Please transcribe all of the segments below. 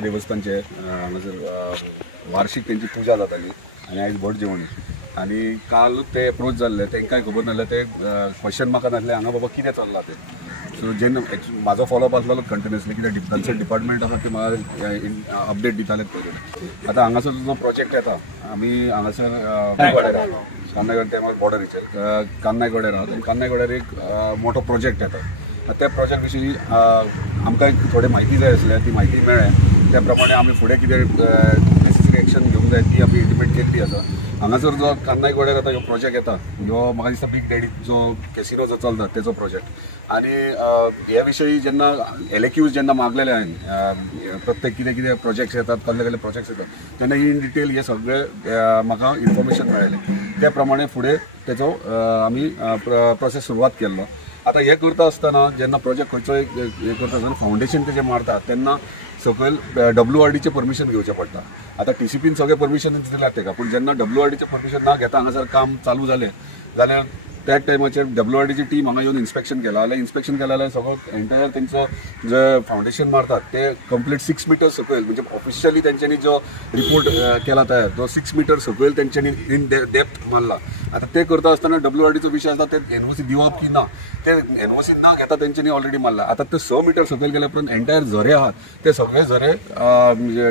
देवस्थानचे हांगासर वार्षिक त्यांची पूजा जाताली आणि आयज भट जेवण आणि काल ते अप्रोच जाल्ले तांकांय खबर नासलें ते क्वेश्चन म्हाका नासलें हांगा बाबा कितें चल्लां ते सो जेन्ना म्हाजो फॉलोअप आसलो कंटिन्युअसली कित्याक कल्चर डिपार्टमेंट आसा ते म्हाका अपडेट दिताले पयलीं. आतां हांगासर जो प्रोजेक्ट येता आमी हांगासर कान्नागड ते बॉर्डरीचेर कान्नागड्यार आहात आनी कान्नागड्यार एक मोठो प्रोजेक्ट येता. त्या प्रोजेक्ट विशीं आमकां थोडी म्हायती जाय आसली ती म्हायती मेळ्ळ्या त्या प्रमाणे आमी फुडें कितें नेसेसरी एक्शन घेवंक जाय ती आमी इंटिमेट केल्ली आसा. हांगासर जो कान्नागड्यार आतां ह्यो प्रोजेक्ट येता ह्यो म्हाका दिसता बिग डॅडी जो कॅसिनो जो चलता तेजो प्रोजेक्ट आनी ह्या विशयी जेन्ना एलएक्यूज जेन्ना मागलेले हांवें प्रत्येक कितें कितें प्रोजेक्ट्स येतात कसले कसले प्रोजेक्ट्स येतात तेन्ना इन डिटेल हे सगळे म्हाका इन्फॉर्मेशन मेळ्ळें त्या प्रमाणे फुडें तेजो आमी प्रोसेस सुरवात केल्लो. आता हे करता आसतना जेन्ना प्रोजेक्ट खंयचो हे करता आसतना फावंडेशन तेजें मारता तेन्ना सकयल WRDचें परमिशन घेवचें पडटा. आतां TCPन सगळें परमिशन दिल्यात ताका, पूण जेन्ना WRDचें परमिशन ना घेता हांगासर काम चालू जालें जाल्यार त्या टायमाचेर WRDची टीम हांगा येवन इन्स्पेक्शन केलां जाल्यार इन्स्पेक्शन केलें जाल्यार सगळो एंटायर तेंचो जे फावंडेशन मारतात ते कंप्लीट 6 मीटर सकयल म्हणजे ऑफिशियली तेंच्यांनी जो रिपोर्ट केला तयार तो 6 मीटर सकयल तेंच्यांनी इन डेप्थ मारला. आता ते करता आसतना WRDचो विशय आसा ते NOC दिवप की ना ते NOC ना घेता तेंच्यांनी ऑलरेडी मारला. आता ते 6 मीटर सकयल गेल्या उपरांत एंटायर झरे आहात ते सगळे झरे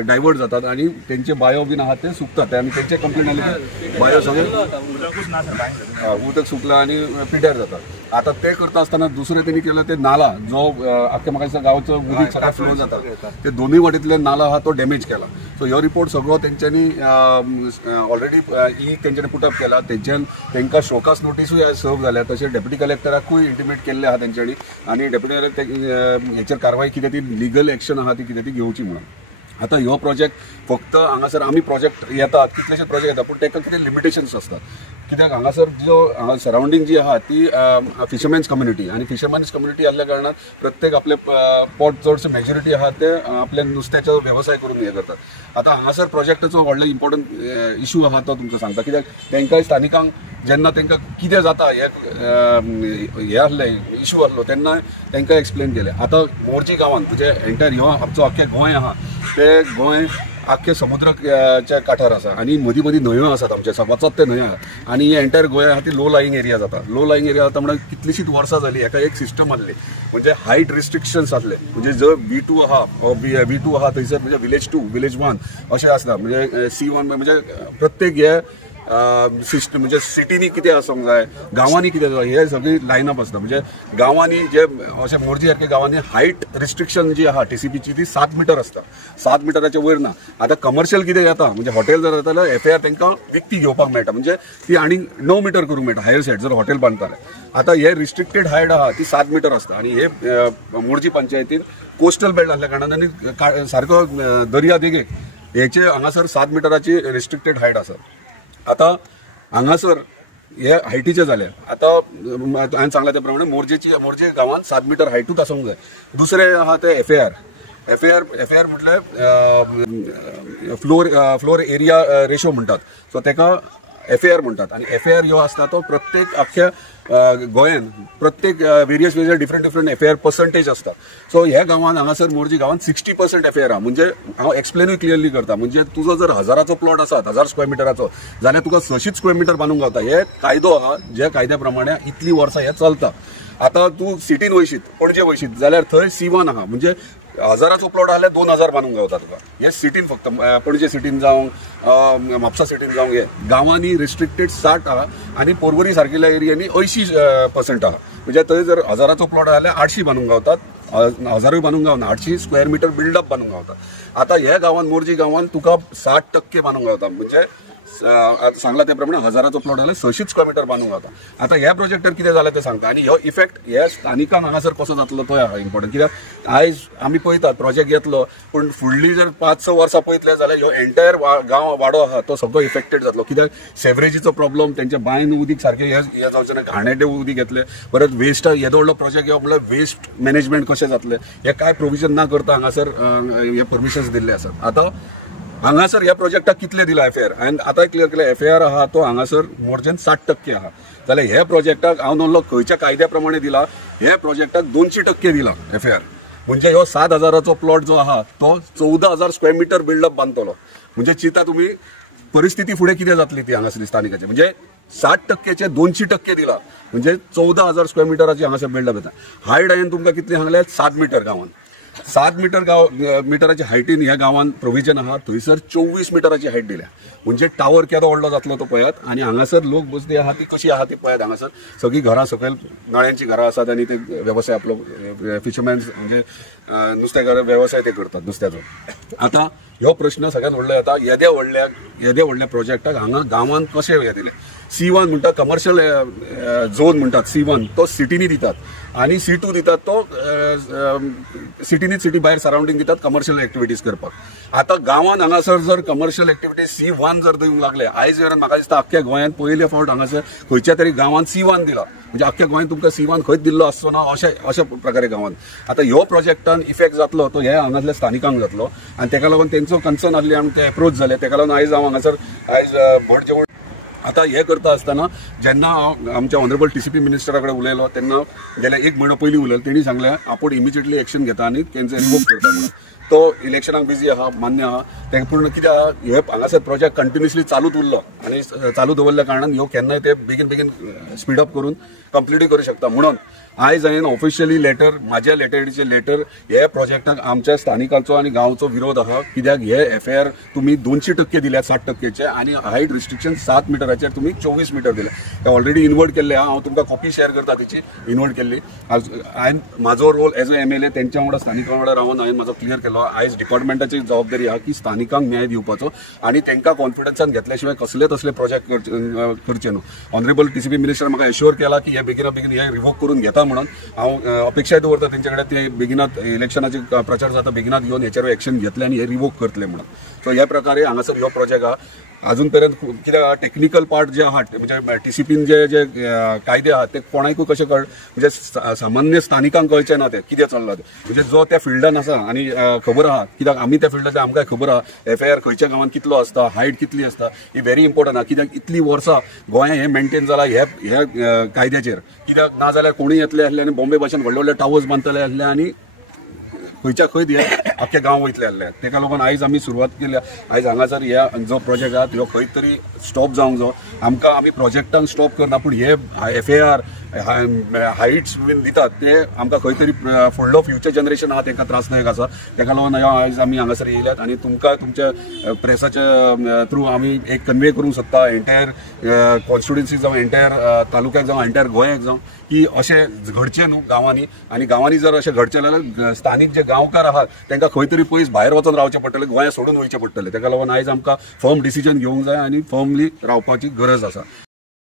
डायवर्ट जातात आणि तेंचे बायो बीन आहात ते सुकतात आणि तेंचे कंप्लेंट आले बायो सगळे उदक सुकला आणि पिड्यार जातात. आता ते करता आसतना दुसरें तेणी केलं ते नाला जो आख्या म्हाका दिसता गांवचो उदीक सगळ्या फ्लो जाता ते दोनूय वाटेंतले नाला आहा तो डॅमेज केला. सो ह्यो रिपोर्ट सगळो तेंच्यांनी ऑलरेडी तेंच्यांनी पुटअप केला. तेंकां शोकास नोटीसूय आज सर्व जाल्या तशें डेप्युटी कलेक्टराकूय इंटिमेट केल्ले आहा तेंच्यांनी आनी डेप्युटी कलेक्टर हेचेर कारवाय कितें ती लिगल एक्शन आहा ती कितें ती घेवची म्हणून. आता ह्यो प्रोजेक्ट फक्त हांगासर आमी प्रोजेक्ट येतात कितलेशे प्रोजेक्ट येतात पूण ताका कितें लिमिटेशन्स आसतात कित्याक हांगासर जो सरावंडींग जी आहा ती फिशरमॅन्स कम्युनिटी आनी फिशरमॅन्स कम्युनिटी आसल्या कारणान प्रत्येक आपले पोट चडशे मेजॉरिटी आहा ते आपल्या नुस्त्याचो वेवसाय करून हे करतात. आता हांगासर प्रोजेक्टाचो व्हडलो इम्पॉर्टंट इशू आहा तो तुमकां सांगता कित्याक तेंकांय स्थानिकांक जेन्ना तेंकां कितें जाता हे आसले इशू आसलो तेन्ना तेंकां एक्सप्लेन केलें. आतां मोर्जी गांवांत म्हणजे एंटायर ह्यो आमचो आख्खें गोंय आहा ते गोंय आख्खे समुद्राच्या काठार आसा आनी मदीं मदीं न्हंयो आसात आमचे वचत ते न्हंयो आसात आनी हे एंटायर गोंय आहा ती लो लायिंग एरिया जाता. लो लायिंग एरिया जाता म्हणल्यार कितलीशींच वर्सां जालीं हेका एक सिस्टम आसली म्हणजे हायट रिस्ट्रिक्शन्स आसले म्हणजे जर V2 आहा V2 आहा थंयसर म्हणजे विलेज 2 विलेज 1 अशें आसता म्हणजे C1 म्हणजे प्रत्येक हे सिस्टम म्हणजे सिटीनी कितें आसूंक जाय गांवांनी कितें जाय हे सगळी लायनअप आसता. म्हणजे गांवांनी जे अशें मोर्जी सारके गांवांनी हायट रिस्ट्रिक्शन जी आहा TCPची ती 7 मीटर आसता. 7 मिटराच्या वयर ना. आता कमर्शियल कितें जाता म्हणजे हॉटेल जर जाता जाल्यार FAR तांकां विकती घेवपाक मेळटा म्हणजे ती आनी 9 मीटर करूंक मेळटा हायर सायड जर हॉटेल बांदताले. आता हे रिस्ट्रिक्टेड हायट आहा ती 7 मीटर आसता आनी हे मोर्जी पंचायतीन कोस्टल बेल्ट आसल्या कारणान आनी सारको दर्या देगेक हेचे हांगासर 7 मिटराची रिस्ट्रिक्टेड हायट आसा. आता हांगासर हे हायटीचे जाले. आता हांवें सांगला त्या प्रमाणे मोर्जे गांवांत 7 मीटर हायटूच आसूंक जाय. दुसरे आहा ते FAR म्हटल्यार फ्लोर एरिया रेशो म्हणटात. सो तेका FAR म्हणटात आनी FAR ह्यो आसता तो प्रत्येक आख्ख्या गोंयान प्रत्येक वेरियस डिफरंट FAR पर्संटेज आसता. सो ह्या गांवांत हांगासर मोर्जी गांवांत 60% FAR आहा. म्हणजे हांव एक्सप्लेनूय क्लियरली करता म्हणजे तुजो जर 1000चो प्लॉट आसा 1000 स्क्वेअर मिटराचो जाल्यार तुका 600 स्क्वेअर मिटर बांदूंक गावता. हे कायदो आहा जे कायद्या प्रमाणे इतली वर्सां हे चलता. आता तूं सिटीन वयशीत पणजे वयशीत जाल्यार थंय C1 आहा म्हणजे 1000चो प्लॉट आसल्यार 2000 बांदूंक गावता तुका. हे सिटीन फक्त पणजे सिटीन जावं म्हापसा सिटीन जावं हे गांवांनी रिस्ट्रिक्टेड 60 आहा आनी पर्वरी सारकिल्ल्या एरियांनी 80% आहा. म्हणजे थंय जर 1000चो प्लॉट जाल्यार 800 बांदूंक गावतात 1000 बांदूंक गावना 800 स्क्वेअर मिटर बिल्डअप बांदूंक गावता. आता ह्या गांवांत मोर्जी गांवांत तुका 60% बांदूंक गावता म्हणजे सांगला त्या प्रमाणे 1000चो प्लॉट जाल्यार 600 स्क्वेअर मिटर बांदूंक गावता. आता ह्या प्रोजेक्टार कितें जालें तें सांगता आनी हो इफेक्ट ह्या स्थानिकांक हांगासर कसो जातलो तो इम्पॉर्टंट कित्याक आयज आमी पळयतात प्रोजेक्ट येतलो पूण फुडली जर 5-6 वर्सां पळयतले जाल्यार ह्यो एंटायर गांव वाडो आहा तो सगळो इफेक्टेड जातलो. कित्याक सेवरेजीचो प्रॉब्लम तेंच्या बांयन उदीक सारकें हे जावचें ना घाणेटे उदीक येतले. परत वेस्ट येदो व्हडलो प्रोजेक्ट येवप म्हणल्यार वेस्ट मॅनेजमेंट कशें जातलें हे कांय प्रोविजन ना करता हांगासर हे परमिशन्स दिल्ले आसात. आता हांगासर ह्या प्रोजेक्टाक कितले दिला FAR आनी आतां क्लियर केलें FAR आहा तो हांगासर मोर देन 60% आहा. जाल्यार ह्या प्रोजेक्टाक हांव नल्लो खंयच्या कायद्या प्रमाणे दिला हे प्रोजेक्टाक 200% दिला FAR म्हणजे ह्यो 7,000 प्लॉट जो आहा तो 14,000 स्क्वेअर मीटर बिल्डअप बांधतलो. म्हणजे चिंता तुम्ही परिस्थिती फुडें कितें जातली ती हांगासरली स्थानिकाची. म्हणजे 60%चे 200% दिला म्हणजे 14,000 स्क्वेअर मिटराची हांगासर बिल्डअप येता. हायट हांवें तुमकां कितली सांगले 7 मीटर गांवान. 7 मिटराची हायटीन ह्या गांवान प्रोविजन आहा. थंयसर 24 मिटराची हायट दिल्या. म्हणजे टावर केदो व्हडलो जातलो तो पळयात. आणि हांगासर लोक बसली आहा ती कशी आहा ती पळयात. हांगासर सगळी घरां सकयल नळ्यांची घरां आसात आणि ते व्यवसाय आपलो फिशरमॅन म्हणजे नुस्तेकार व्यवसाय ते करतात नुस्त्याचो. आता ह्यो प्रश्न सगळ्यात व्हडलो येता येद्या व्हडल्या प्रोजेक्टाक हांगा गांवान कशें हे दिले. C1 म्हणटात कमर्शियल झोन म्हणटात C1 तो सिटीनी दितात आणि C2 दितात तो सिटी भायर सराउंडिंग दितात कमर्शियल एक्टिविटीज करपाक. आता गांवान हांगासर जर कमर्शियल एक्टिविटीज C1 जर दिवंक लागले आयज वेळार म्हाका दिसता अख्ख्या गोंयांत पयले फावट हांगासर खंयच्या तरी गांवान C1 दिला. म्हणजे अख्ख्या गोंयांत तुमकां C1 खंयच दिल्लो आसचो ना अशा प्रकारे गांवान. आता ह्यो प्रोजेक्टान इफेक्ट जातलो तो हे हांगासरल्या स्थानिकांक जातलो आणि ताका लागून तेंचो कन्सर्न आसली आनी ते अप्रोच जाले. ताका लागून आयज हांव हांगासर आयज भट जेवण आता हे करता आसतना जेन्ना हांव आमच्या ऑनरेबल TCP मिनिस्टरा कडेन उलयलो तेन्ना गेल्या 1 म्हयनो पयलीं उलयलो. तेणी सांगलें आपूण इमिजिएटली एक्शन घेता आनी तेंचे रिवोक करता म्हणून. तो इलेक्शनाक बिजी आहा मान्य आहा. तें पूर्ण कित्याक हे हांगासर प्रोजेक्ट कंटिन्युअसली चालूच उरलो आनी चालू दवरल्या कारणान ह्यो केन्नाय ते बेगीन स्पीडअप करून कंप्लीट करूं शकता. म्हणून आयज हांवें ऑफिशियली लेटर म्हाज्या लेटरीचे लेटर हे प्रोजेक्टाक आमच्या स्थानिकांचो आनी गांवचो विरोध आहा. कित्याक हे FAR तुमी 200% दिल्यात 60%चे आनी हायट रिस्ट्रिक्शन 7 मिटराचेर तुमी 24 मिटर दिले. ते ऑलरेडी इन्वर्ट केल्ले आहा. हांव तुमकां कॉपी शेअर करता तेची इन्वर्ट केल्ली. हांवें म्हाजो रोल एज अ MLA तेंच्या वांगडा स्थानिकां वांगडा रावन हांवें म्हाजो क्लियर केलो. आयज डिपार्टमेंटाची जबाबदारी आहा की स्थानिकांक न्याय दिवपाचो आणि तांकां कॉन्फिडन्सान घेतल्या शिवाय कसले तसले प्रोजेक्ट करचे न्हू. ऑनरेबल TCP मिनिस्टर म्हाका एश्युअर केला की हे बेगीन हे रिवोक करून घेता म्हणून. हांव अपेक्षाय दवरता तेंचे कडेन ते बेगिनात इलेक्शनाचे प्रचार जाता बेगिनात घेवन हेचेर एक्शन घेतले आनी हे रिवोक करतले म्हणून. सो ह्या प्रकारे हांगासर ह्यो प्रोजेक्ट आहा. अजून पर्यंत कित्याक टेक्निकल पार्ट जे आहा म्हणजे TCPन जे कायदे आहात ते कोणाकूय कशें म्हणजे सामान्य स्थानिकांक कळचे ना ते कितें चल्लां ते. म्हणजे जो त्या फिल्डान आसा आनी खबर आहा कित्याक आमी त्या फिल्डाचे आमकां खबर आहा FAR खंयच्या गांवांत कितलो आसता हायट कितली आसता ही व्हेरी इम्पॉर्टंट आहा. कित्याक इतली वर्सां गोंया हे मेंटेन जाला हे कायद्याचेर. कित्याक ना जाल्यार कोणूय येतले आसले आनी बॉम्बे भाशेन व्हडले व्हडले टावर्स बांदतले आसले आनी खंयच्या खंय हे अख्खे गांव वयतले आसले. ताका लागून आयज आमी सुरवात केल्या. आयज हांगासर हे जो प्रोजेक्ट आहा तो खंय तरी स्टॉप जावंक जाय. आमकां आमी प्रोजेक्टांक स्टॉप करना पूण हे FAR हायट्स बीन दितात ते आमकां खंय तरी फुडलो फ्युचर जनरेशन आहा तांकां त्रासदायक आसा. ताका लागून आयज आमी हांगासर येयल्यात आनी तुमकां तुमच्या प्रेसाच्या थ्रू आमी एक कन्वे करूंक सोदता एंटायर कॉन्स्टिट्युएन्सी जावं एंटायर तालुक्याक जावं एंटायर गोंयाक जावं की अशें घडचें न्हू गांवांनी. आनी गांवांनी जर अशें घडचें जाल्यार स्थानीक जे गांवकार आहात तांकां खंय तरी पयस भायर वचून रावचें पडटलें गोंया सोडून वयचें पडटलें. ताका लागून आयज आमकां फर्म डिसिजन घेवंक जाय आनी फर्मली रावपाची गरज आसा.